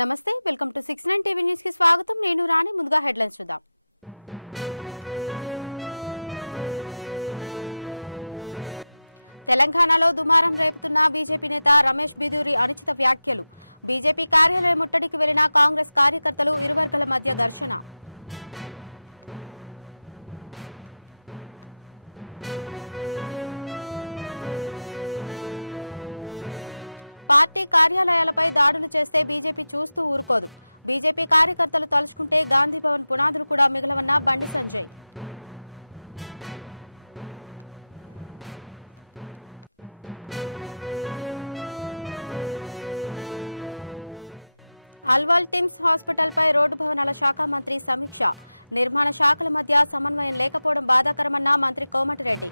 నమస్తే welcome to 69 TV news కి స్వాగతం నేను రాణి ముందుగా హెడ్లైన్స్ చూద్దాం తెలంగాణలో దుమారం రేపుతున్న బీజేపీ నేత రమేష్ బిదూరి అనుచిత వ్యాఖ్యలు బీజేపీ కార్యాలయం ముట్టడికి వెళ్లిన కాంగ్రెస్ కార్యకర్తలు ఇరు వర్గాల మధ్య ఘర్షణ పార్టీ కార్యాలయాలపై దాడులు చేస్తే బీజేపీ చూస్తూ ఊరుకోదు బీజేపీ కార్యకర్తలు తలుచుకుంటే గాంధీ భవన్ పునాదులు కూడా మిగలవన్న బండి సంజయ్ అల్వాల్ టిమ్స్ హాస్పిటల్పై రోడ్డు భవనాల శాఖ మంత్రి సమీక్ష నిర్మాణ శాఖల మధ్య సమన్వయం లేకపోవడం బాధాకరమన్న మంత్రి కోమటిరెడ్డి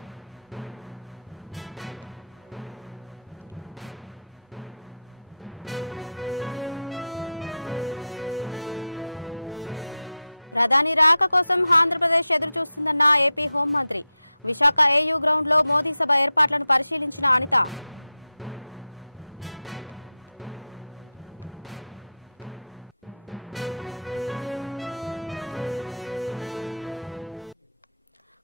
ప్రధాని రాక కోసం ఆంధ్రప్రదేశ్ ఎదురుచూస్తుందన్న ఏపీ హోంమంత్రి విశాఖ ఏయూ గ్రౌండ్లో మోదీ సభ ఏర్పాట్లను పరిశీలించిన అనిత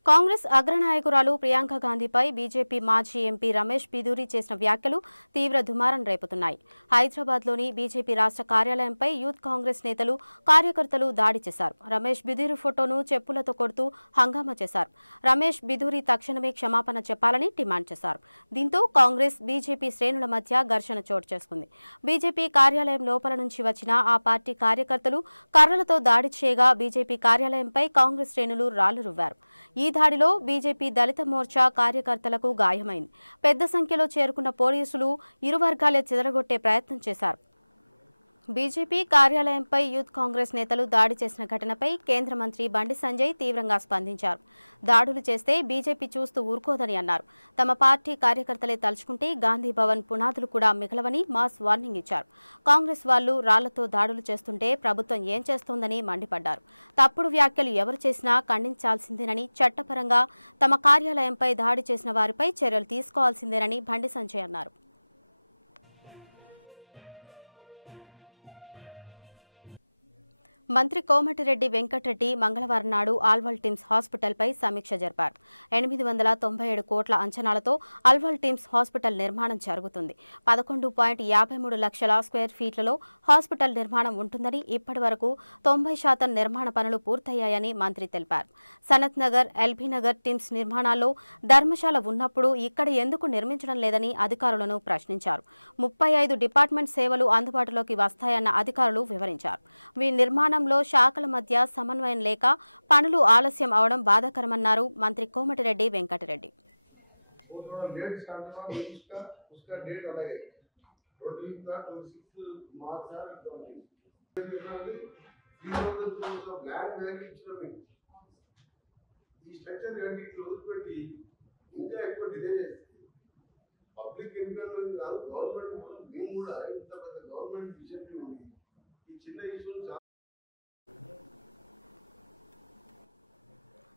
కాంగ్రెస్ అగ్రనాయకురాలు ప్రియాంక గాంధీపై బీజేపీ మాజీ ఎంపీ రమేష్ బిదూరి చేసిన వ్యాఖ్యలు తీవ్ర దుమారం రేపుతున్నాయి. హైదరాబాద్లోని బీజేపీ రాష్ట్ర కార్యాలయంపై యూత్ కాంగ్రెస్ నేతలు, కార్యకర్తలు దాడి చేశారు. రమేష్ బిదూరి ఫోటోను చెప్పులతో కొడుతూ హంగామా చేశారు. రమేష్ బిదూరి తక్షణమే క్షమాపణ చెప్పాలని డిమాండ్ చేశారు. దీంతో కాంగ్రెస్, బీజేపీ శ్రేణుల మధ్య ఘర్షణ చోటు చేసుకుంది. బీజేపీ కార్యాలయం లోపల నుంచి వచ్చిన ఆ పార్టీ కార్యకర్తలు కర్రలతో దాడి చేయగా బీజేపీ కార్యాలయంపై కాంగ్రెస్ శ్రేణులు రాళ్లు రువ్వారు. ఈ దాడిలో బీజేపీ దళిత మోర్చా కార్యకర్తలకు గాయమైంది. పెద్ద సంఖ్యలో చేరుకున్న పోలీసులు ఇరు వర్గాలే చెదరగొట్టే ప్రయత్నం చేశారు. బీజేపీ కార్యాలయంపై యూత్ కాంగ్రెస్ నేతలు దాడి చేసిన ఘటనపై కేంద్ర మంత్రి బండి సంజయ్ తీవ్రంగా స్పందించారు. దాడులు చేస్తే బీజేపీ చూస్తూ ఊరుకోదని అన్నారు. తమ పార్టీ కార్యకర్తలే తలుచుకుంటే గాంధీ భవన్ పునాదులు కూడా మిగలవని మాస్ వార్నింగ్ ఇచ్చారు. కాంగ్రెస్ వాళ్లు రాళ్లతో దాడులు చేస్తుంటే ప్రభుత్వం ఏం చేస్తోందని మండిపడ్డారు. తప్పుడు వ్యాఖ్యలు ఎవరు చేసినా ఖండించాల్సిందేనని, చట్టపరంగా తమ కార్యాలయంపై దాడి చేసిన వారిపై చర్యలు తీసుకోవాల్సిందేనని బండి సంజయ్ అన్నారు. మంత్రి కోమటిరెడ్డి వెంకటరెడ్డి మంగళవారం నాడు అల్వాల్ టిమ్స్ హాస్పిటల్పై సమీక్ష జరిపారు. 897 కోట్ల అంచనాలతో అల్వాల్ టిమ్స్ హాస్పిటల్ నిర్మాణం జరుగుతుంది. 11.53 లక్షల స్క్వేర్ ఫీట్లలో హాస్పిటల్ నిర్మాణం ఉంటుందని, ఇప్పటి వరకు 90% నిర్మాణ పనులు పూర్తయ్యాయని మంత్రి తెలిపారు. సనత్ నగర్, ఎల్బీ నగర్ టిమ్స్ నిర్మాణాల్లో ధర్మశాల ఉన్నప్పుడు ఇక్కడ ఎందుకు నిర్మించడం లేదని అధికారులను ప్రశ్నించారు. 35 డిపార్ట్మెంట్ సేవలు అందుబాటులోకి వస్తాయన్న అధికారులు వివరించారు. నిర్మాణంలో శాఖల మధ్య సమన్వయం లేక పనులు ఆలస్యం అవడం బాధాకరమన్నారు మంత్రి కోమటిరెడ్డి వెంకటరెడ్డి.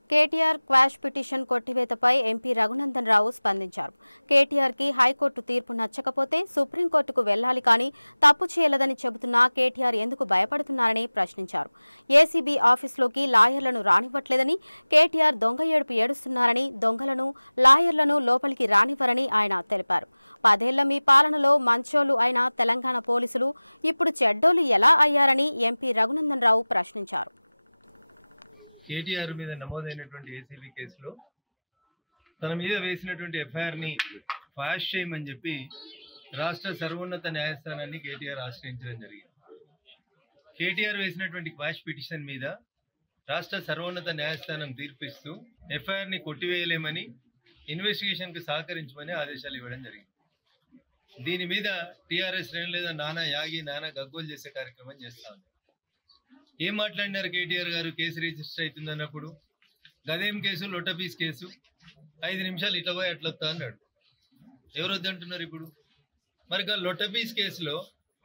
కేటీఆర్ క్వాష్ పిటిషన్ కొట్టివేతపై ఎంపీ రఘునందన్ రావు స్పందించారు. కేటీఆర్కి హైకోర్టు తీర్పు నచ్చకపోతే సుప్రీంకోర్టుకు వెళ్లాలి కానీ తప్పు చేయలేదని చెబుతున్నా కేటీఆర్ ఎందుకు భయపడుతున్నారని ప్రశ్నించారు. ఏసీబీ ఆఫీసులోకి లాయర్లను రానివ్వట్లేదని, కేటీఆర్ దొంగ ఏడుపు ఏడుస్తున్నారని, దొంగలను, లాయర్లను లోపలికి రానివ్వరని ఆయన తెలిపారు. 10 ఏళ్ల మీ పాలనలో మంచోళ్లు అయిన తెలంగాణ పోలీసులు ఇప్పుడు చెడ్డోళ్లు ఎలా అయ్యారని ఎంపీ రఘునందన్ రావు ప్రశ్నించారు. కేటీఆర్ మీద నమోదైనటువంటి ఏసీబీ కేసులో తన మీద వేసినటువంటి ఎఫ్ఐఆర్ని ఫాష్ చేయమని చెప్పి రాష్ట్ర సర్వోన్నత న్యాయస్థానాన్ని కేటీఆర్ ఆశ్రయించడం జరిగింది. కేటీఆర్ వేసినటువంటి క్వాష్ పిటిషన్ మీద రాష్ట్ర సర్వోన్నత న్యాయస్థానం తీర్పిస్తూ ఎఫ్ఐఆర్ని కొట్టివేయలేమని, ఇన్వెస్టిగేషన్కు సహకరించమని ఆదేశాలు ఇవ్వడం జరిగింది. దీని మీద టీఆర్ఎస్ శ్రేణులు లేదా నానా యాగి, నానా గగ్గోలు చేసే కార్యక్రమం చేస్తా ఉంది. ఏం మాట్లాడినారు కేటీఆర్ గారు? కేసు రిజిస్టర్ అవుతుంది అన్నప్పుడు గదేం కేసు, లొట్టపీస్ కేసు, 5 నిమిషాలు ఇట్లా పోయి అట్లా వస్తా అన్నాడు. ఎవరు వద్దంటున్నారు ఇప్పుడు? మరి లొట్టపీస్ కేసులో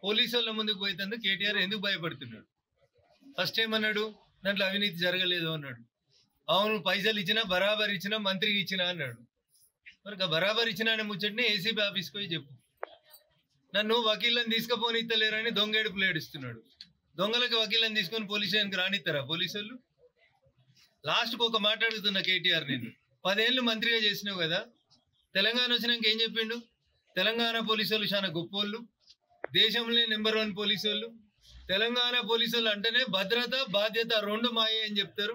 పోలీసు వాళ్ళ ముందుకు పోయేందుకు కేటీఆర్ ఎందుకు భయపడుతున్నాడు? ఫస్ట్ ఏమన్నాడు? దాంట్లో అవినీతి జరగలేదు అన్నాడు. అవును, పైసలు ఇచ్చినా, బరాబర్ ఇచ్చినా, మంత్రికి ఇచ్చినా అన్నాడు. మరి బరాబర్ ఇచ్చిన ముచ్చటిని ఏసీబీ ఆఫీస్కి పోయి చెప్పు. నన్ను వకీళ్ళని తీసుకుపోనిత్తలేరని దొంగేడుపులు ఏడుస్తున్నాడు. దొంగలకు వకీళ్ళని తీసుకొని పోలీస్ స్టేషన్కి రానిస్తారా పోలీసులు? లాస్ట్కి ఒక మాట అడుగుతున్నా కేటీఆర్, నేను 10 ఏళ్ళు మంత్రిగా చేసినావు కదా, తెలంగాణ వచ్చినాక ఏం చెప్పిండు? తెలంగాణ పోలీసులు చాలా గొప్పోళ్ళు, దేశంలో నెంబర్ 1 పోలీసులు, తెలంగాణ పోలీసులు అంటేనే భద్రత బాధ్యత 2 మాయే అని చెప్తారు.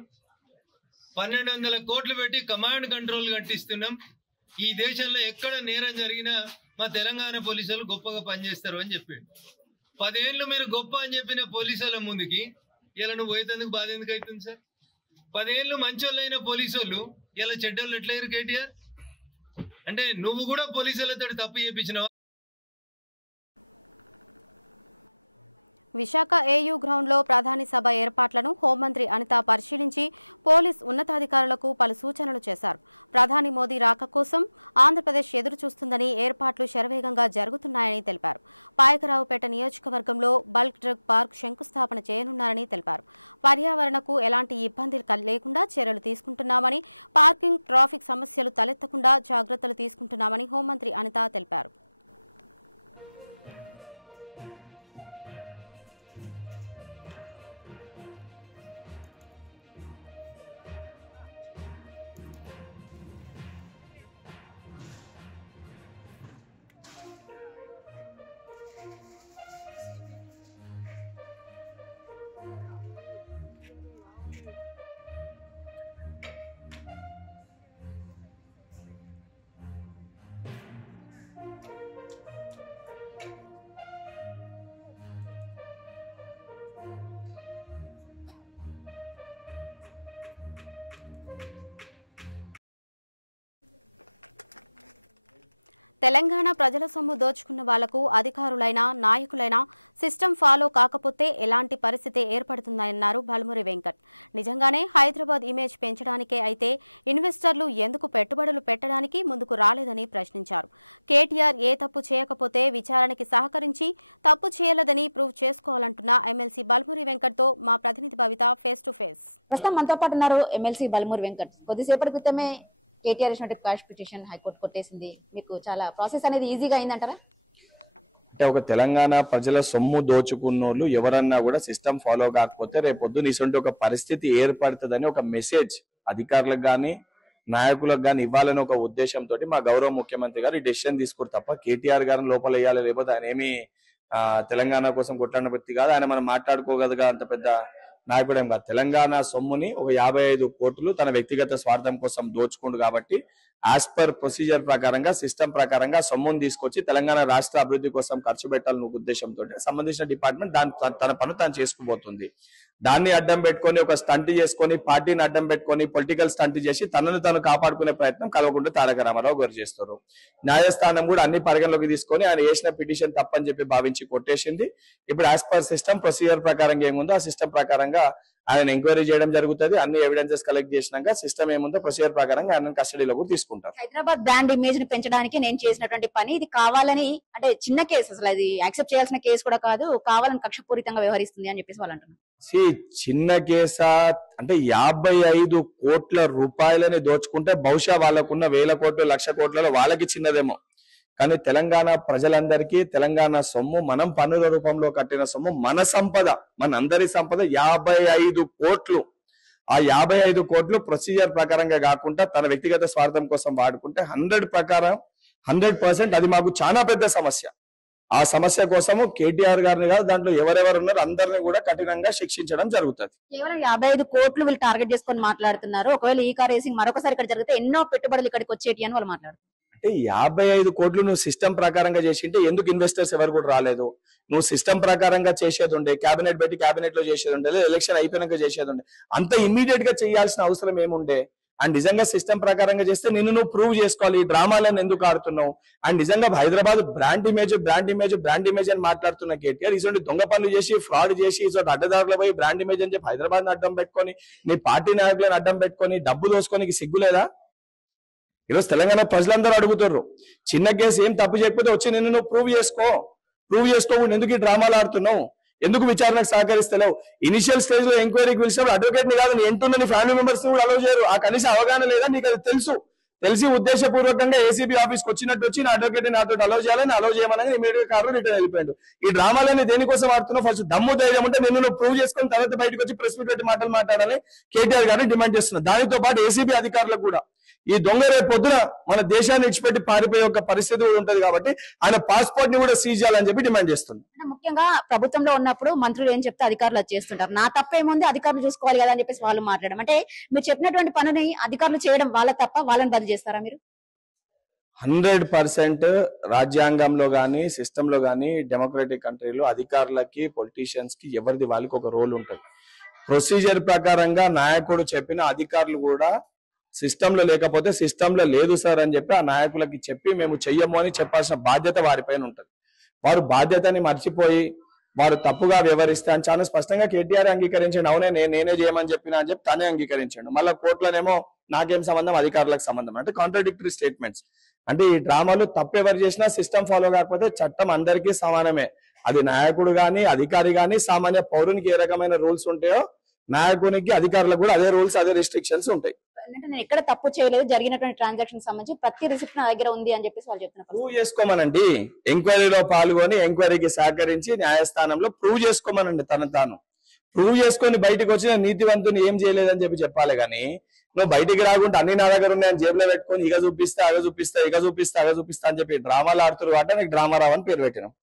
1200 కోట్లు పెట్టి కమాండ్ కంట్రోల్ కట్టిస్తున్నాం. ఈ దేశంలో ఎక్కడ నేరం జరిగినా మా తెలంగాణ పోలీసులు గొప్పగా పనిచేస్తారు అని చెప్పిండు. 10 ఏళ్ళు మీరు గొప్ప అని చెప్పిన పోలీసుల ముందుకి ఇలా నువ్వు పోయేందుకు బాధ ఎందుకు అవుతుంది సార్? 10 ఏళ్ళు మంచోళ్ళైన పోలీసులు ఇలా చెడ్డోళ్ళు ఎట్లయ్యారు కేటీఆర్? అంటే నువ్వు కూడా పోలీసులతో తప్పు చేయించినావా? విశాఖ ఏయూ గ్రౌండ్లో ప్రధాని సభ ఏర్పాట్లను హోంమంత్రి అనిత పరిశీలించి పోలీస్ ఉన్నతాధికారులకు పలు సూచనలు చేశారు. ప్రధాని మోదీ రాక కోసం ఆంధ్రప్రదేశ్ ఎదురు చూస్తుందని, ఏర్పాట్లు శరవేగంగా జరుగుతున్నాయని తెలిపారు. పాయకరావుపేట నియోజకవర్గంలో బల్క్ డ్రగ్ పార్క్ శంకుస్థాపన చేయనున్నారని తెలిపారు. పర్యావరణకు ఎలాంటి ఇబ్బంది లేకుండా చర్యలు తీసుకుంటున్నామని, పార్కింగ్, ట్రాఫిక్ సమస్యలు తలెత్తకుండా జాగ్రత్తలు తీసుకుంటున్నామని హోంమంత్రి అనిత తెలిపారు. తెలంగాణ ప్రజల సొమ్ము దోచుకున్న వాళ్లకు అధికారులైనా నాయకులైనా సిస్టమ్ ఫాలో కాకపోతే ఎలాంటి పరిస్థితి ఏర్పడుతుందన్నారు బల్మురి వెంకట్. నిజంగానే హైదరాబాద్ ఇమేజ్ పెంచడానికే అయితే ఇన్వెస్టర్లు ఎందుకు పెట్టుబడులు పెట్టడానికి ముందుకు రాలేదని ప్రశ్నించారు. కేటీఆర్ ఏ తప్పు చేయకపోతే విచారణకి సహకరించి తప్పు చేయలేదని ప్రూవ్ చేసుకోవాలంటున్న ఎమ్మెల్సీ బల్మురి వెంకట్తో మా ప్రతినిధి భవిత ఫేస్ టు ఫేస్. ప్రస్తుతం మనతో పాటు ఉన్నారు ఎమ్మెల్సీ బల్మురి వెంకట్. కొద్దిసేపటి క్రితమే కేటీఆర్ ఇచ్చినట్టు క్వాష్ పిటిషన్ హైకోర్టు కొట్టేసింది. మీకు చాలా ప్రాసెస్ అనేది ఈజీగా అయిందంటారా? అంటే ఒక తెలంగాణ ప్రజల సొమ్ము దోచుకున్నోళ్ళు ఎవరన్నా కూడా సిస్టమ్ ఫాలో కాకపోతే రేపొద్దున ఇటువంటి ఒక పరిస్థితి ఏర్పడుతుందని ఒక మెసేజ్ అధికారులకు కానీ నాయకులకు కానీ ఇవ్వాలని ఒక ఉద్దేశంతో మా గౌరవ ముఖ్యమంత్రి గారు ఈ డెసిషన్ తీసుకురు తప్ప కేటీఆర్ గారిని లోపల వేయాలి, లేకపోతే ఆయన ఏమి తెలంగాణ కోసం కొట్లాడిన వ్యక్తి కాదు, ఆయన మనం మాట్లాడుకోగలగా అంత పెద్ద నాయకుడేం కాదు. తెలంగాణ సొమ్ముని ఒక 55 కోట్లు తన వ్యక్తిగత స్వార్థం కోసం దోచుకుండు కాబట్టి యాజ్ పర్ ప్రొసీజర్ ప్రకారంగా సిస్టమ్ ప్రకారంగా సొమ్మును తీసుకొచ్చి తెలంగాణ రాష్ట్ర అభివృద్ధి కోసం ఖర్చు పెట్టాలన్న ఉద్దేశంతో సంబంధించిన డిపార్ట్మెంట్ తన పని తాను చేసుకుపోతుంది. దాన్ని అడ్డం పెట్టుకొని ఒక స్టంట్ చేసుకొని పార్టీని అడ్డం పెట్టుకొని పొలిటికల్ స్టంట్ చేసి తనను తాను కాపాడుకునే ప్రయత్నం కల్వకుంట్ల తారక రామారావు గారు చేస్తారు. న్యాయస్థానం కూడా అన్ని పరిగణలోకి తీసుకొని ఆయన వేసిన పిటిషన్ తప్పని చెప్పి భావించి కొట్టేసింది. ఇప్పుడు యాజ్ పర్ సిస్టమ్ ప్రొసీజర్ ప్రకారంగా ఏముందో ఆ సిస్టమ్ ప్రకారంగా ఆయన ఎంక్వైరీ చేయడం జరుగుతుంది. అన్ని ఎవిడెన్సెస్ కలెక్ట్ చేసినాక సిస్టమ్ ఏముందో ప్రొసీజర్ ప్రకారంగా ఆయన కస్టడీలో కూడా తీసుకుంటారు. హైదరాబాద్ బ్రాండ్ ఇమేజ్ ని పెంచడానికి నేను చేసినటువంటి పని ఇది కావాలని, అంటే చిన్న కేసు, అసలు అది యాక్సెప్ట్ చేయాల్సిన కేసు కూడా కాదు, కావాలని కక్షపూరితంగా వ్యవహరిస్తుంది అని చెప్పేసి వాళ్ళు అంటున్నారు. చిన్న కేసా అంటే 55 కోట్ల రూపాయలని దోచుకుంటే బహుశా వాళ్ళకున్న 1000 కోట్లు 1,00,000 కోట్లలో వాళ్ళకి చిన్నదేమో, కానీ తెలంగాణ ప్రజలందరికీ తెలంగాణ సొమ్ము మనం పన్నుల రూపంలో కట్టిన సొమ్ము మన సంపద, మన అందరి సంపద 55 కోట్లు. ఆ 55 కోట్లు ప్రొసీజర్ ప్రకారంగా కాకుండా తన వ్యక్తిగత స్వార్థం కోసం వాడుకుంటే 100% అది మాకు చాలా పెద్ద సమస్య. ఆ సమస్య కోసము కేటీఆర్ గారిని కాదు, దాంట్లో ఎవరెవరు ఉన్నారు అందరినీ కూడా కఠినంగా శిక్షించడం జరుగుతుంది. కేవలం 55 కోట్లు వీళ్ళు టార్గెట్ చేసుకొని మాట్లాడుతున్నారు. ఒకవేళ ఈ కార్ రేసింగ్ మరొకసారి ఇక్కడ జరిగితే ఎన్నో పెట్టుబడులు ఇక్కడికి వచ్చేటి అని వాళ్ళు మాట్లాడుతున్నారు. అంటే 55 కోట్లు నువ్వు సిస్టమ్ ప్రకారంగా చేసింటే ఎందుకు ఇన్వెస్టర్స్ ఎవరు కూడా రాలేదు? నువ్వు సిస్టమ్ ప్రకారంగా చేసేది ఉండే, క్యాబినెట్ పెట్టి క్యాబినెట్ లో చేసేది ఉండే, లేదా ఎలక్షన్ అయిపోయినాక చేసేది ఉండే, అంత ఇమీడియట్ గా చేయాల్సిన అవసరం ఏముండే? అండ్ నిజంగా సిస్టమ్ ప్రకారంగా చేస్తే నిన్ను నువ్వు ప్రూవ్ చేసుకోవాలి. ఈ డ్రామాలను ఎందుకు ఆడుతున్నావు? అండ్ నిజంగా హైదరాబాద్ బ్రాండ్ ఇమేజ్ అని మాట్లాడుతున్న కేటీఆర్ ఇటువంటి దొంగ పనులు చేసి ఫ్రాడ్ చేసి ఇటువంటి అడ్డదారులు పోయి బ్రాండ్ ఇమేజ్ అని చెప్పి హైదరాబాద్ ని అడ్డం పెట్టుకొని నీ పార్టీ నాయకులను అడ్డం పెట్టుకొని డబ్బు దోసుకొని సిగ్గులేదా? ఈరోజు తెలంగాణ ప్రజలందరూ అడుగుతారు, చిన్న కేసు ఏం తప్పు చేయకపోతే వచ్చి నిన్ను నువ్వు ప్రూవ్ చేసుకోకుండా ఎందుకు ఈ డ్రామాలు ఆడుతున్నావు? ఎందుకు విచారణకు సహకరిస్తలేవు? ఇనిషియల్ స్టేజ్ లో ఎంక్వైరీకి పిలిచినప్పుడు అడ్వకేట్ ని కాదు, నీ ఎంటున్న నీ ఫ్యామిలీ మెంబర్స్ కూడా అలౌ చేయరు. ఆ కనీస అవగాహన లేదా? నీకు అది తెలుసు. తెలిసి ఉద్దేశపూర్వకంగా ఏసీబీ ఆఫీస్కి వచ్చినట్టు వచ్చి నా అడ్వకేట్ నాతో అలౌ చేయాలని అలౌ చేయమని ఇమీడియట్ గా కారు రిటర్న్ వెళ్ళిపోయాడు. ఈ డ్రామాలని దేనికోసం ఆడుతున్నావు? ఫస్ట్ దమ్ము ధైర్యం ఉంటే నిన్ను ప్రూవ్ చేసుకుని తర్వాత బయటకు వచ్చి ప్రెస్ మీట్ పెట్టి మాటలు మాట్లాడాలని కేటీఆర్ గారిని డిమాండ్ చేస్తున్నారు. దానితో పాటు ఏసీబీ అధికారులకు కూడా ఈ దొంగ రేపు పొద్దున మన దేశాన్ని ఇచ్చిపెట్టి పారిపోయే ఒక పరిస్థితి కూడా ఉంటది కాబట్టి ఆయన పాస్పోర్ట్ ని కూడా సీజ్ చేయాలని చెప్పి డిమాండ్ చేస్తుంది. ముఖ్యంగా ప్రభుత్వంలో ఉన్నప్పుడు మంత్రులు ఏం చెప్తే అధికారులు అది చేస్తుంటారు. నా తప్పేముంది, అధికారులు చూసుకోవాలి కదా అని చెప్పేసి వాళ్ళు మాట్లాడడం, అంటే మీరు చెప్పినటువంటి పనిని అధికారులు చేయడం వాళ్ళ తప్ప, వాళ్ళని బదిలీ చేస్తారా మీరు? 100% రాజ్యాంగంలో గానీ సిస్టమ్ లో గానీ డెమోక్రటిక్ కంట్రీలో అధికారులకి పొలిటీషియన్స్ కి ఎవరిది వాళ్ళకి ఒక రోల్ ఉంటుంది. ప్రొసీజర్ ప్రకారంగా నాయకుడు చెప్పిన అధికారులు కూడా సిస్టమ్ లో లేకపోతే సిస్టమ్ లో లేదు సార్ అని చెప్పి ఆ నాయకులకి చెప్పి మేము చెయ్యము అని చెప్పాల్సిన బాధ్యత వారిపైన ఉంటుంది. వారు బాధ్యతని మర్చిపోయి వారు తప్పుగా వ్యవహరిస్తే అని చాలా స్పష్టంగా కేటీఆర్ అంగీకరించండి. అవునే నేనే చేయమని చెప్పినా అని చెప్పి తానే అంగీకరించండు. మళ్ళీ కోర్టులోనేమో నాకేం సంబంధం, అధికారులకు సంబంధం, అంటే కాంట్రాడిక్టరీ స్టేట్మెంట్స్. అంటే ఈ డ్రామాలు తప్పు ఎవరు చేసినా సిస్టమ్ ఫాలో కాకపోతే చట్టం అందరికీ సమానమే. అది నాయకుడు గాని అధికారి గాని సామాన్య పౌరునికి ఏ రకమైన రూల్స్ ఉంటాయో నాయకునికి అధికారులకు కూడా అదే రూల్స్ అదే రిస్ట్రిక్షన్స్ ఉంటాయి. అంటే నేను ఎక్కడ తప్పు చేయలేదు, జరిగినటువంటి ట్రాన్సాక్షన్ సంబంధించి ప్రతి రిసిప్ట్ నా దగ్గర ఉంది అని చెప్పేసి వాళ్ళు చెప్తున్నారు. ప్రూవ్ చేసుకోమనండి, ఎంక్వైరీలో పాల్గొని ఎంక్వైరీకి సహకరించి న్యాయస్థానంలో ప్రూవ్ చేసుకోమనండి. తాను ప్రూవ్ చేసుకొని బయటకు వచ్చిన నీతివంతుని ఏం చేయలేదని చెప్పి చెప్పాలి. కానీ నువ్వు బయటికి రాకుండా అన్ని నా దగ్గర ఉన్నాయని జేబులో పెట్టుకొని ఇక చూపిస్తా అగ చూపిస్తా ఇక చూపిస్తా అగ చూపిస్తా అని చెప్పి డ్రామాలు ఆడుతున్నారు కాబట్టి నాకు డ్రామా రావని పేరు పెట్టినాం.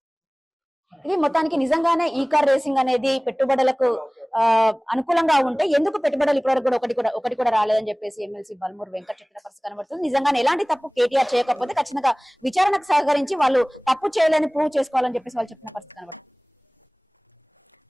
ఇది మొత్తానికి నిజంగానే ఈ కార్ రేసింగ్ అనేది పెట్టుబడులకు అనుకూలంగా ఉంటే ఎందుకు పెట్టుబడులు ఇప్పటివరకు కూడా ఒకటి కూడా రాలేదని చెప్పేసి ఎమ్మెల్సీ బల్మూరు వెంకట్ చెప్పిన పరిస్థితి కనబడుతుంది. నిజంగానే ఎలాంటి తప్పు కేటీఆర్ చేయకపోతే ఖచ్చితంగా విచారణకు సహకరించి వాళ్ళు తప్పు చేయాలని ప్రూవ్ చేసుకోవాలని చెప్పేసి వాళ్ళు చెప్పిన పరిస్థితి కనబడుతుంది.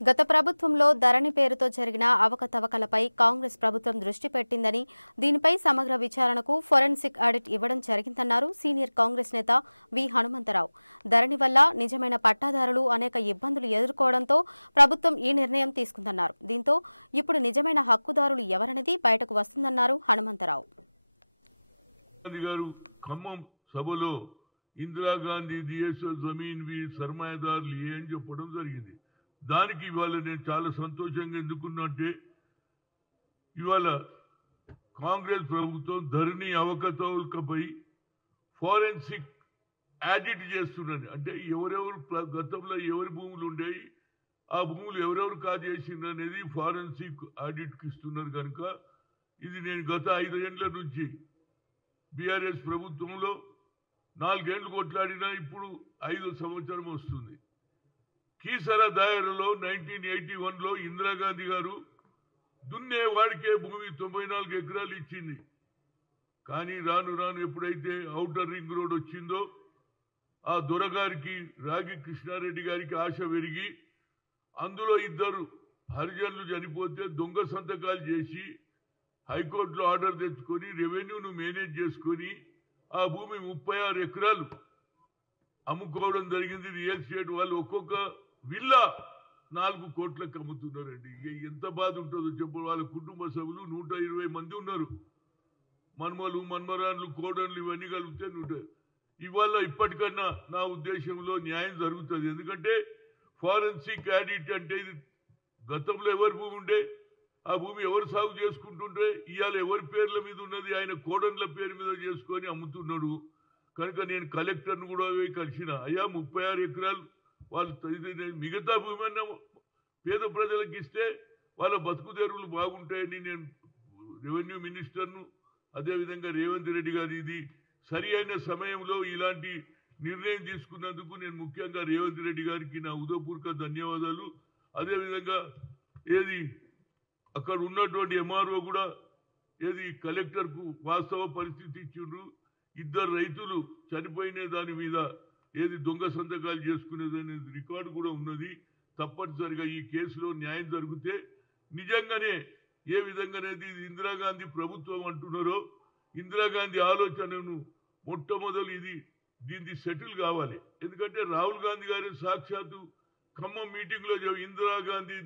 గత ప్రభుత్వంలో ధరణి పేరుతో జరిగిన అవకతవకలపై కాంగ్రెస్ ప్రభుత్వం దృష్టి పెట్టిందని, దీనిపై సమగ్ర విచారణకు ఫోరెన్సిక్ ఆడిట్ ఇవ్వడం జరిగిందన్నారు సీనియర్ కాంగ్రెస్ నేత వి హనుమంతరావు. ధరణి వల్ల నిజమైన పట్టాదారులు అనేక ఇబ్బందులు ఎదుర్కోవడంతో ప్రభుత్వం ఈ నిర్ణయం తీసుకుందన్నారు. దీంతో ఇప్పుడు నిజమైన హక్కుదారులు ఎవరనేది బయటకు వస్తుందన్నారు హనుమంతరావు. ఇందిరాగాంధీ జమీన్ వి సర్మాయదారులు అని చెప్పడం జరిగింది. దానికి ఇవాళ నేను చాలా సంతోషంగా ఎందుకున్నంటే ఇవాళ కాంగ్రెస్ ప్రభుత్వం ధరణి అవకతవకలపై ఫోరెన్సిక్ ఆడిట్ చేస్తున్నది. అంటే ఎవరెవరు గతంలో ఎవరి భూములు ఉండేవి, ఆ భూములు ఎవరెవరు కాజేసిండ్రు అనేది ఫోరెన్సిక్ ఆడిట్కి ఇస్తున్నారు. కనుక ఇది నేను గత 5 ఏళ్ల నుంచి బీఆర్ఎస్ ప్రభుత్వంలో 4 ఏళ్లు కొట్లాడినా ఇప్పుడు 5వ సంవత్సరం వస్తుంది. కీసరా దాయరలో 1981లో ఇందిరాగాంధీ గారు దున్నేవాడికే భూమి 94 ఎకరాలు ఇచ్చింది. కానీ రాను రాను ఎప్పుడైతే ఔటర్ రింగ్ రోడ్ వచ్చిందో ఆ దొరగారికి రాగి కృష్ణారెడ్డి గారికి ఆశ పెరిగి అందులో 2 హరిజనులు చనిపోతే దొంగ సంతకాలు చేసి హైకోర్టులో ఆర్డర్ తెచ్చుకొని రెవెన్యూను మేనేజ్ చేసుకొని ఆ భూమి 36 ఎకరాలు అమ్ముకోవడం జరిగింది. రియల్ ఎస్టేట్ వాళ్ళు ఒక్కొక్క విల్లా 4 కోట్లకు అమ్ముతున్నారండి. ఎంత బాధ ఉంటుందో చెప్పు. వాళ్ళ కుటుంబ సభ్యులు 120 మంది ఉన్నారు. మన్మలు మన్మరాన్లు కోడన్లు ఇవన్నీ కలిపితే 100. ఇవాళ ఇప్పటికన్నా నా ఉద్దేశంలో న్యాయం జరుగుతుంది. ఎందుకంటే ఫోరెన్సిక్ ఆడిట్ అంటే ఇది గతంలో ఎవరి భూమి ఉండే, ఆ భూమి ఎవరు సాగు చేసుకుంటుంటే ఇవాళ ఎవరి పేర్ల మీద ఉన్నది ఆయన కోడన్ల పేరు మీద చేసుకొని అమ్ముతున్నాడు. కనుక నేను కలెక్టర్ను కూడా కలిసిన, అయ్యా 36 ఎకరాలు వాళ్ళు మిగతా భూమి అన్న పేద ప్రజలకు ఇస్తే వాళ్ళ బతుకుదెరువులు బాగుంటాయని నేను రెవెన్యూ మినిస్టర్ను అదేవిధంగా రేవంత్ రెడ్డి గారు ఇది సరి అయిన సమయంలో ఇలాంటి నిర్ణయం తీసుకున్నందుకు నేను ముఖ్యంగా రేవంత్ రెడ్డి గారికి నా హృదయపూర్వక ధన్యవాదాలు. అదేవిధంగా అక్కడ ఉన్నటువంటి ఎంఆర్ఓ కూడా కలెక్టర్కు వాస్తవ పరిస్థితి ఇచ్చిండ్రు. 2 రైతులు చనిపోయిన దాని మీద దొంగ సంతకాలు చేసుకునేదని రికార్డు కూడా ఉన్నది. తప్పనిసరిగా ఈ కేసులో న్యాయం జరిగితే నిజంగానే ఏ విధంగానేది ఇందిరాగాంధీ ప్రభుత్వం అంటున్నారో ఇందిరాగాంధీ ఆలోచనను మొట్టమొదలు దీన్ని సెటిల్ కావాలి. ఎందుకంటే రాహుల్ గాంధీ గారి సాక్షాత్తు ఖమ్మం మీటింగ్ లో ఇందిరాగాంధీ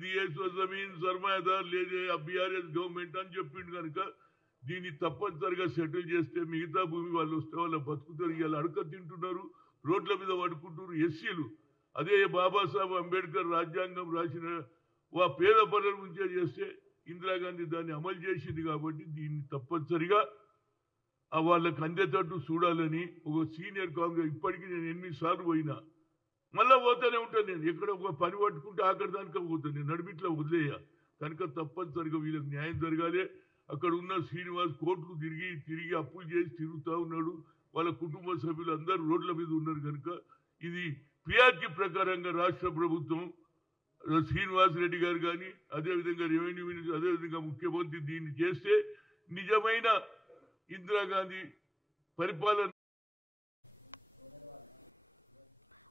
జమీన్ సర్మాయదార్ లేదే బీఆర్ఎస్ గవర్నమెంట్ అని చెప్పిండు. కనుక దీన్ని తప్పనిసరిగా సెటిల్ చేస్తే మిగతా భూమి వాళ్ళు వస్తే వాళ్ళ బతుకుతారు. ఇవాళ అడక తింటున్నారు, రోడ్ల మీద పడుకుంటున్నారు. ఎస్సీలు అదే బాబాసాహెబ్ అంబేద్కర్ రాజ్యాంగం రాసిన పేద పనుల నుంచే చేస్తే ఇందిరాగాంధీ దాన్ని అమలు చేసింది. కాబట్టి దీన్ని తప్పనిసరిగా వాళ్ళకి అందేటట్టు చూడాలని ఒక సీనియర్ కాంగ్రెస్ ఇప్పటికీ నేను 8 సార్లు పోయినా మళ్ళీ పోతూనే ఉంటాను. నేను ఎక్కడ ఒక పని పట్టుకుంటే అక్కడ దానికే పోతాను. నేను నడిమిట్లో వదిలేయ కనుక తప్పనిసరిగా వీళ్ళకి న్యాయం జరగాలి. అక్కడ ఉన్న శ్రీనివాస్ కోర్టుకు తిరిగి అప్పులు చేసి తిరుగుతూ ఉన్నాడు. వాళ్ళ కుటుంబ సభ్యులు అందరూ రోడ్ల మీద ఉన్నారు. కనుక ఇది పిఆర్కి ప్రకారంగా రాష్ట్ర ప్రభుత్వం శ్రీనివాస్ రెడ్డి గారు కానీ అదేవిధంగా రెవెన్యూ మినిస్టర్ అదేవిధంగా ముఖ్యమంత్రి దీన్ని చేస్తే నిజమైన ఇందిరాగాంధీ పరిపాలన.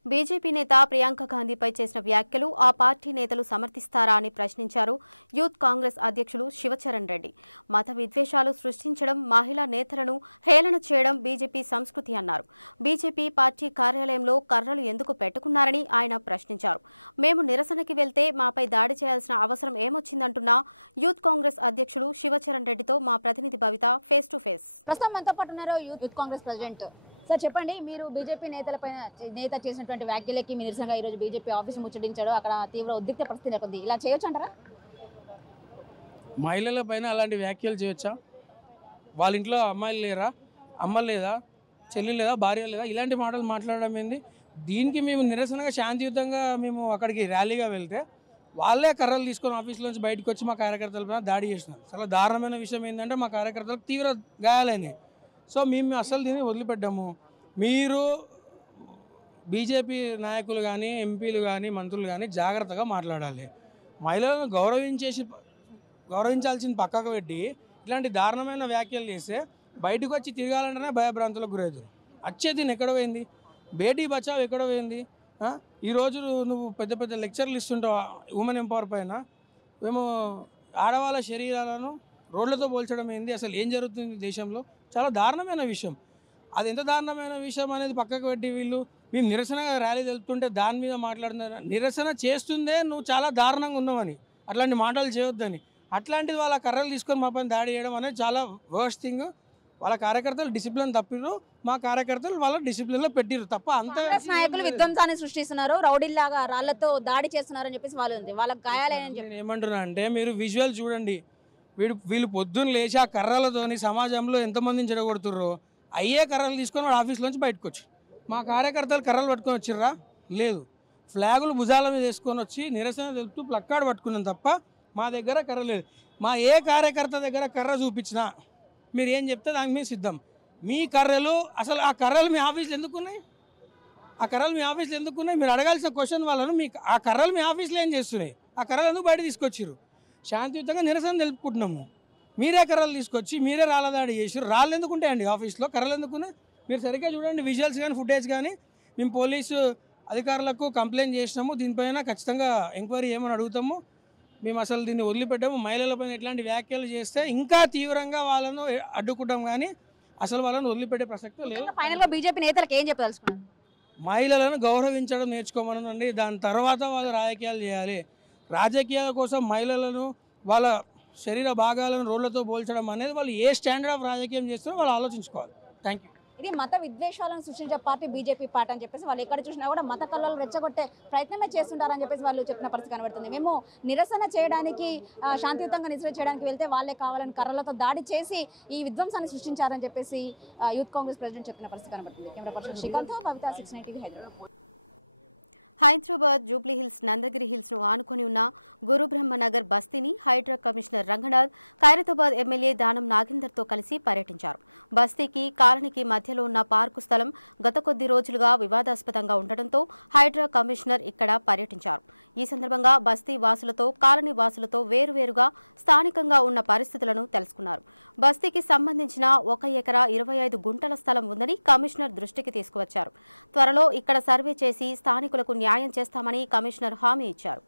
బీజేపీ నేత ప్రియాంక గాంధీపై చేసిన వ్యాఖ్యలు ఆ పార్టీ నేతలు సమర్థిస్తారా అని ప్రశ్నించారు యూత్ కాంగ్రెస్ అధ్యక్షులు శివచరణ్ రెడ్డి. మత విద్వేషాలు సృష్టించడం, మహిళా నేతలను హేళన చేయడం బీజేపీ సంస్కృతి అన్నారు. బీజేపీ పార్టీ కార్యాలయంలో కర్రలు ఎందుకు పెట్టుకున్నారని ఆయన ప్రశ్నించారు. మేము నిరసనకి వెళ్తే మాపై దాడి చేయాల్సిన అవసరం ఏమొచ్చిందంటున్న యూత్ కాంగ్రెస్ అధ్యక్షులు శివచరణ్ రెడ్డితో మా ప్రతినిధి భవిత ఫేస్ టు ఫేస్. ప్రస్తుతం మనతో పాటు ఉన్నారు యూత్ కాంగ్రెస్ ప్రెసిడెంట్. సార్ చెప్పండి, మీరు బీజేపీ నేత చేసినటువంటి వ్యాఖ్యలకి మీ నిరసనగా ఈరోజు బీజేపీ ఆఫీస్ ముచ్చటించాడు. అక్కడ తీవ్ర ఉద్రిక్త పరిస్థితి నెలకొంది. ఇలా చేయొచ్చు అంటారా? మహిళల పైన అలాంటి వ్యాఖ్యలు చేయొచ్చా? వాళ్ళ ఇంట్లో అమ్మాయిలు లేరా, అమ్మ లేదా, చెల్లి లేదా, భార్య లేదా, ఇలాంటి మాటలు మాట్లాడడం ఏంది? దీనికి మేము నిరసనగా శాంతియుతంగా మేము అక్కడికి ర్యాలీగా వెళ్తే వాళ్ళే కర్రలు తీసుకొని ఆఫీస్లోంచి బయటకు వచ్చి మా కార్యకర్తలపైన దాడి చేసినారు. చాలా దారుణమైన విషయం ఏంటంటే మా కార్యకర్తలకు తీవ్ర గాయాలైనాయి. సో మేము అసలు దీన్ని వదిలిపెట్టాము. మీరు బీజేపీ నాయకులు కానీ, ఎంపీలు కానీ, మంత్రులు కానీ జాగ్రత్తగా మాట్లాడాలి. మహిళలను గౌరవించాల్సిన పక్కకు పెట్టి ఇలాంటి దారుణమైన వ్యాఖ్యలు చేస్తే బయటకు వచ్చి తిరగాలంటేనే భయభ్రాంతులకు గురవుతారు. దీన్ని ఎక్కడ పోయింది? బేటీ బచావ్ ఎక్కడ పోయింది? ఈరోజు నువ్వు పెద్ద పెద్ద లెక్చర్లు ఇస్తుంటావు ఉమెన్ ఎంపవర్ పైన, మేము ఆడవాళ్ళ శరీరాలను రోడ్లతో పోల్చడం ఏంది? అసలు ఏం జరుగుతుంది దేశంలో? చాలా దారుణమైన విషయం. అది ఎంత దారుణమైన విషయం అనేది పక్కకు పెట్టి వీళ్ళు మేము నిరసనగా ర్యాలీ తెలుపుతుంటే దాని మీద మాట్లాడుతున్నారు. నిరసన చేస్తుందే నువ్వు చాలా దారుణంగా ఉన్నావని, అట్లాంటి మాటలు చేయొద్దని. అట్లాంటిది వాళ్ళ కర్రలు తీసుకొని మా పైన దాడి చేయడం అనేది చాలా వర్స్ట్ థింగ్. వాళ్ళ కార్యకర్తలు డిసిప్లిన్ తప్పిరు, మా కార్యకర్తలు వాళ్ళ డిసిప్లిన్లో పెట్టిరు తప్ప అంత నాయకులు విధ్వంసాన్ని సృష్టిస్తున్నారు, రౌడీల్లాగా రాళ్లతో దాడి చేస్తున్నారని చెప్పేసి వాళ్ళకి గాయాలని చెప్పి నేను ఏమంటున్నా అంటే మీరు విజువల్ చూడండి. వీళ్ళు పొద్దున్న లేచి ఆ కర్రలతోని సమాజంలో ఎంతమందిని చెడగొడుతుర్రో అయ్యే కర్రలు తీసుకొని వాడు ఆఫీస్లోంచి బయటకు వచ్చి మా కార్యకర్తలు కర్రలు పట్టుకొని వచ్చిర్రా? లేదు. ఫ్లాగులు భుజాల మీద వేసుకొని వచ్చి నిరసన తెలుపుతూ ప్లక్కార్డు పట్టుకున్నాం తప్ప మా దగ్గర కర్ర లేదు. మా ఏ కార్యకర్త దగ్గర కర్ర చూపించినా మీరు ఏం చెప్తే దానికి మేము సిద్ధం. మీ కర్రలు అసలు ఆ కర్రలు మీ ఆఫీస్లో ఎందుకున్నాయి? ఆ కర్రలు మీ ఆఫీస్లో ఎందుకున్నాయి? మీరు అడగాల్సిన క్వశ్చన్ వాళ్ళను. ఆ కర్రలు మీ ఆఫీస్లో ఏం చేస్తున్నాయి? ఆ కర్రలు ఎందుకు బయట తీసుకొచ్చిర్రు? శాంతియుతంగా నిరసన తెలుపుకుంటున్నాము. మీరే కర్రలు తీసుకొచ్చి మీరే రాళ్ళ దాడి చేసి రాళ్ళు ఎందుకుంటాయండి ఆఫీస్లో? కర్రలు ఎందుకున్నాయి? మీరు సరిగ్గా చూడండి విజువల్స్ కానీ ఫుటేజ్ కానీ. మేము పోలీసు అధికారులకు కంప్లైంట్ చేసినాము. దీనిపైన ఖచ్చితంగా ఎంక్వైరీ ఏమని అడుగుతాము. మేము అసలు దీన్ని వదిలిపెట్టాము. మహిళలపైన ఎట్లాంటి వ్యాఖ్యలు చేస్తే ఇంకా తీవ్రంగా వాళ్ళను అడ్డుకుంటాం కానీ అసలు వాళ్ళని వదిలిపెట్టే ప్రసక్తి లేదు. ఫైనల్గా బీజేపీ నేతలకు ఏం చెప్పదలుచుకున్నారు? మహిళలను గౌరవించడం నేర్చుకోమనండి. దాని తర్వాత వాళ్ళు రాజకీయాలు చేయాలి. రాజకీయాల కోసం మహిళలను వాళ్ళ శరీర భాగాలను రోడ్లతో పోల్చడం అనేది వాళ్ళు ఏ స్టాండర్డ్ ఆఫ్ రాజకీయం చేస్తారో వాళ్ళు ఆలోచించుకోవాలి. Thank you. ఇది మత విద్వేషాలను సృష్టించే పార్టీ బీజేపీ పార్టీ అని చెప్పేసి వాళ్ళు ఎక్కడ చూసినా కూడా మత కళ్ళలు రెచ్చగొట్టే ప్రయత్నమే చేస్తుంటారని చెప్పేసి వాళ్ళు చెప్పిన పరిస్థితి కనబడుతుంది. మేము నిరసన చేయడానికి శాంతియుతంగా నిరసన చేయడానికి వెళ్తే వాళ్ళే కావాలని కర్రలతో దాడి చేసి ఈ విధ్వంసాన్ని సృష్టించారని చెప్పేసి యూత్ కాంగ్రెస్ ప్రెసిడెంట్ చెప్పిన పరిస్థితి కనబడుతుంది. Camera person Srikanth, Kavitha, 6 TV Hyderabad. Hyderabad Jubilee Hills, Nandagiri హిల్స్ను ఆనుకొని ఉన్న గురుబ్రహ్మనగర్ బస్తీని హైడ్రా కమిషనర్ రంగనాథ్ ఖైరతాబాద్ ఎమ్మెల్యే దానం నాగేందర్తో కలిసి పర్యటించారు. బస్తీకి కాలనీకి మధ్యలో ఉన్న పార్కు స్థలం గత కొద్ది రోజులుగా వివాదాస్పదంగా ఉండటంతో హైడ్రా కమిషనర్ ఇక్కడ పర్యటించారు. ఈ సందర్భంగా బస్తీ వాసులతో, కాలనీ వాసులతో వేరువేరుగా స్థానికంగా ఉన్న పరిస్థితులను తెలుసుకున్నారు. బస్తీకి సంబంధించిన 1 ఎకరా 25 గుంటల స్థలం ఉందని కమిషనర్ దృష్టికి తీసుకువచ్చారు. త్వరలో ఇక్కడ సర్వే చేసి స్థానికులకు న్యాయం చేస్తామని కమిషనర్ హామీ ఇచ్చారు.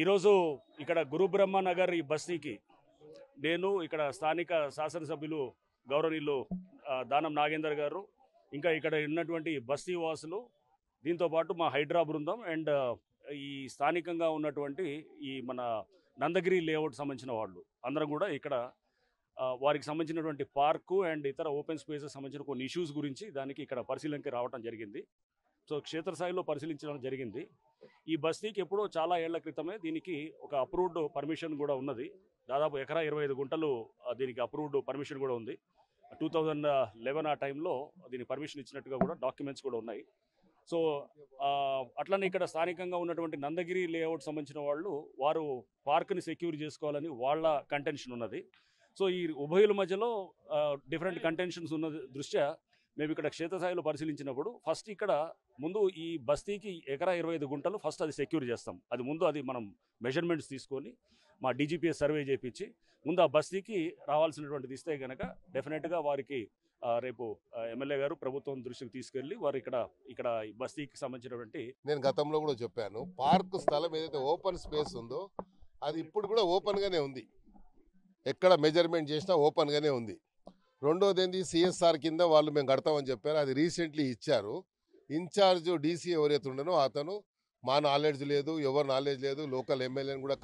ఈరోజు ఇక్కడ గురుబ్రహ్మనగర్ ఈ బస్తీకి నేను ఇక్కడ స్థానిక శాసనసభ్యులు గౌరవనీయులు దానం నాగేందర్ గారు, ఇంకా ఇక్కడ ఉన్నటువంటి బస్తీ వాసులు, దీంతోపాటు మా హైడ్రా బృందం అండ్ ఈ స్థానికంగా ఉన్నటువంటి ఈ మన నందగిరి లేఅవుట్ సంబంధించిన వాళ్ళు అందరం కూడా ఇక్కడ వారికి సంబంధించినటువంటి పార్కు అండ్ ఇతర ఓపెన్ స్పేసెస్ సంబంధించిన కొన్ని ఇష్యూస్ గురించి దానికి ఇక్కడ పరిశీలనకి రావడం జరిగింది. సో క్షేత్రస్థాయిలో పరిశీలించడం జరిగింది. ఈ బస్తీకి ఎప్పుడో చాలా ఏళ్ల క్రితమే దీనికి ఒక అప్రూవ్డ్ పర్మిషన్ కూడా ఉన్నది. దాదాపు ఎకరా 25 గుంటలు దీనికి అప్రూవ్డ్ పర్మిషన్ కూడా ఉంది. 2011 ఆ టైంలో దీనికి పర్మిషన్ ఇచ్చినట్టుగా కూడా డాక్యుమెంట్స్ కూడా ఉన్నాయి. సో అట్లనే ఇక్కడ స్థానికంగా ఉన్నటువంటి నందగిరి లేఅవుట్ సంబంధించిన వారు పార్క్ని సెక్యూర్ చేసుకోవాలని వాళ్ళ కంటెన్షన్ ఉన్నది. సో ఈ ఉభయుల మధ్యలో డిఫరెంట్ కంటెన్షన్స్ ఉన్న దృష్ట్యా మేము ఇక్కడ క్షేత్రస్థాయిలో పరిశీలించినప్పుడు ఫస్ట్ ఇక్కడ ముందు ఈ బస్తీకి ఎకరా 25 గుంటలు ఫస్ట్ అది సెక్యూర్ చేస్తాం. అది మనం మెజర్మెంట్స్ తీసుకొని మా DGPS సర్వే చేయించి ముందు ఆ బస్తీకి రావాల్సినటువంటిది ఇస్తే కనుక డెఫినెట్గా వారికి రేపు ఎమ్మెల్యే గారు ప్రభుత్వం దృష్టికి తీసుకెళ్ళి వారు ఇక్కడ ఈ బస్తీకి సంబంధించినటువంటి నేను గతంలో కూడా చెప్పాను, పార్క్ స్థలం ఏదైతే ఓపెన్ స్పేస్ ఉందో అది ఇప్పుడు కూడా ఓపెన్గానే ఉంది. ఎక్కడ మెజర్మెంట్ చేసినా ఓపెన్గానే ఉంది. రెండోది ఏంది, CSR కింద వాళ్ళు మేము కడతామని చెప్పారు, అది రీసెంట్లీ ఇచ్చారు. ఇన్ఛార్జ్ DC ఎవరైతే ఉండనో అతను మా నాలెడ్జ్ లేదు, ఎవరు నాలెడ్జ్ లేదు, లోకల్ ఎమ్మెల్యేని కూడా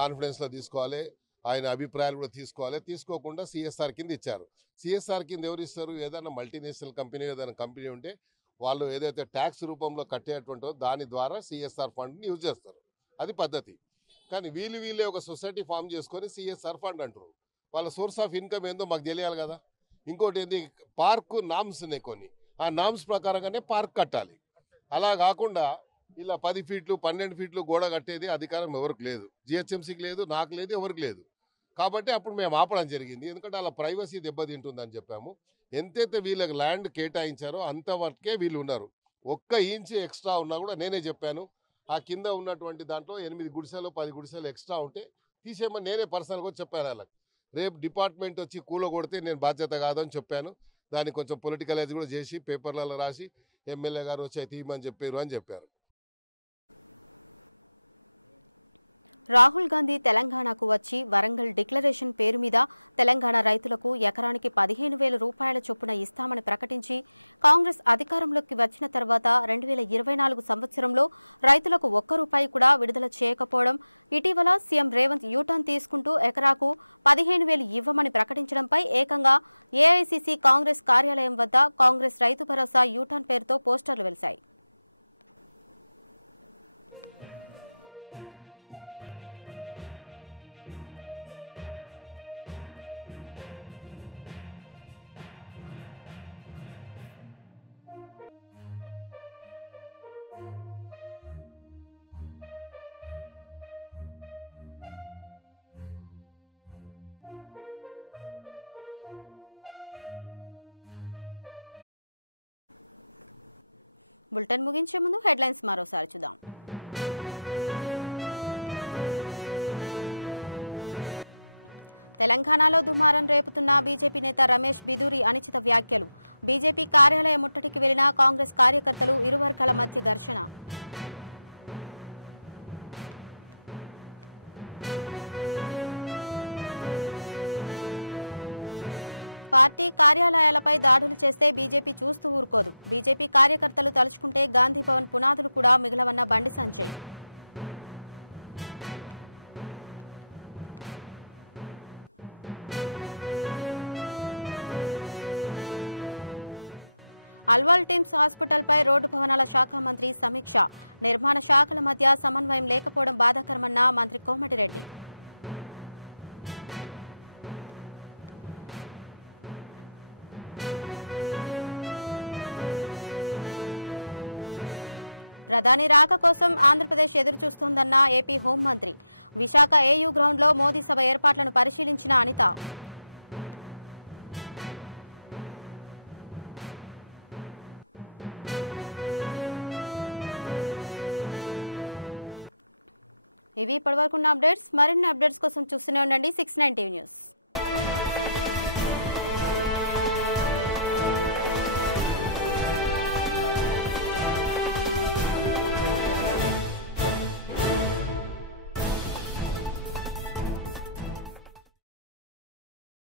కాన్ఫిడెన్స్లో తీసుకోవాలి, ఆయన అభిప్రాయాలు కూడా తీసుకోవాలి. తీసుకోకుండా CSR కింద ఇచ్చారు. CSR కింద ఎవరు ఇస్తారు? ఏదైనా మల్టీనేషనల్ కంపెనీ ఏదైనా కంపెనీ ఉంటే వాళ్ళు ఏదైతే ట్యాక్స్ రూపంలో కట్టేటువంటో దాని ద్వారా CSR ఫండ్ని యూజ్ చేస్తారు, అది పద్ధతి. కానీ వీళ్ళే ఒక సొసైటీ ఫామ్ చేసుకొని CSR ఫండ్ అంటారు. వాళ్ళ సోర్స్ ఆఫ్ ఇన్కమ్ ఏందో మాకు తెలియాలి కదా. ఇంకోటి ఏంది, పార్కు నామ్స్ ఉన్నాయి కొన్ని, ఆ నామ్స్ ప్రకారంగానే పార్క్ కట్టాలి. అలా కాకుండా ఇలా 10 ఫీట్లు 12 ఫీట్లు గోడ కట్టేది అధికారం ఎవరికి లేదు, GHMCకి లేదు, నాకు లేదు, ఎవరికి లేదు. కాబట్టి అప్పుడు మేము ఆపడం జరిగింది. ఎందుకంటే అలా ప్రైవసీ దెబ్బతింటుందని చెప్పాము. ఎంతైతే వీళ్ళకి ల్యాండ్ కేటాయించారో అంతవరకే వీళ్ళు ఉన్నారు. 1 ఇంచ్ ఎక్స్ట్రా ఉన్నా కూడా నేనే చెప్పాను, ఆ కింద ఉన్నటువంటి దాంట్లో 8 గుడిసెలు 10 గుడిసెలు ఎక్స్ట్రా ఉంటే తీసేయమని నేనే పర్సనల్గా చెప్పాను వాళ్ళకి. రేపు డిపార్ట్మెంట్ వచ్చి కూలగొడితే నేను బాధ్యత కాదని చెప్పాను. దాన్ని కొంచెం పొలిటికలైజ్ కూడా చేసి పేపర్లలో రాసి ఎమ్మెల్యే గారు వచ్చి తీయమని చెప్పారు. రాహుల్ గాంధీ తెలంగాణకు వచ్చి వరంగల్ డిక్లరేషన్ పేరు మీద తెలంగాణ రైతులకు ఎకరానికి 15,000 రూపాయల చొప్పున ఇస్తామని ప్రకటించి కాంగ్రెస్ అధికారంలోకి వచ్చిన తర్వాత 2024 సంవత్సరంలో రైతులకు ₹1 కూడా విడుదల చేయకపోవడం, ఇటీవల సీఎం రేవంత్ యూటర్న్ తీసుకుంటూ ఎకరాకు 15,000 ఇవ్వమని ప్రకటించడంపై ఏకంగా AICC కాంగ్రెస్ కార్యాలయం వద్ద కాంగ్రెస్ రైతు భరోసా యూటర్న్ పేరుతో పోస్టర్లు వెలిశాయి. బులెటిన్ ముగించే ముందు హెడ్లైన్స్ మరోసారి చూద్దాం. తెలంగాణలో దుమారం రేపుతున్న బీజేపీ నేత రమేష్ బిదూరి అనుచిత వ్యాఖ్యలు. బీజేపీ కార్యాలయం ముట్టడికి వెళ్లిన కాంగ్రెస్ కార్యకర్తలు, ఇరు వర్గాల మధ్య ఘర్షణ. పార్టీ కార్యాలయాలపై దాడులు చేస్తే బీజేపీ చూస్తూ ఊరుకోదు. బీజేపీ కార్యకర్తలు తలుచుకుంటే గాంధీ భవన్ పునాదులు కూడా మిగలవన్న బండి సంజయ్. అల్వాల్ టీమ్స్ హాస్పిటల్పై రోడ్డు భవనాల శాఖ మంత్రి సమీక్ష. నిర్మాణ శాఖల మధ్య సమన్వయం లేకపోవడం బాధాకరమన్న మంత్రి కోమటిరెడ్డి. ప్రధాని రాక కోసం ఆంధ్రప్రదేశ్ ఎదురు చూస్తోందన్న ఏపీ హోంమంత్రి. విశాఖ AU గ్రౌండ్లో మోదీ సభ ఏర్పాట్లను పరిశీలించిన అనిత. ఇవి ఇప్పటివరకున్న అప్డేట్స్. మరిన్ని అప్డేట్స్ కోసం చూస్తూనే ఉండండి 690 న్యూస్.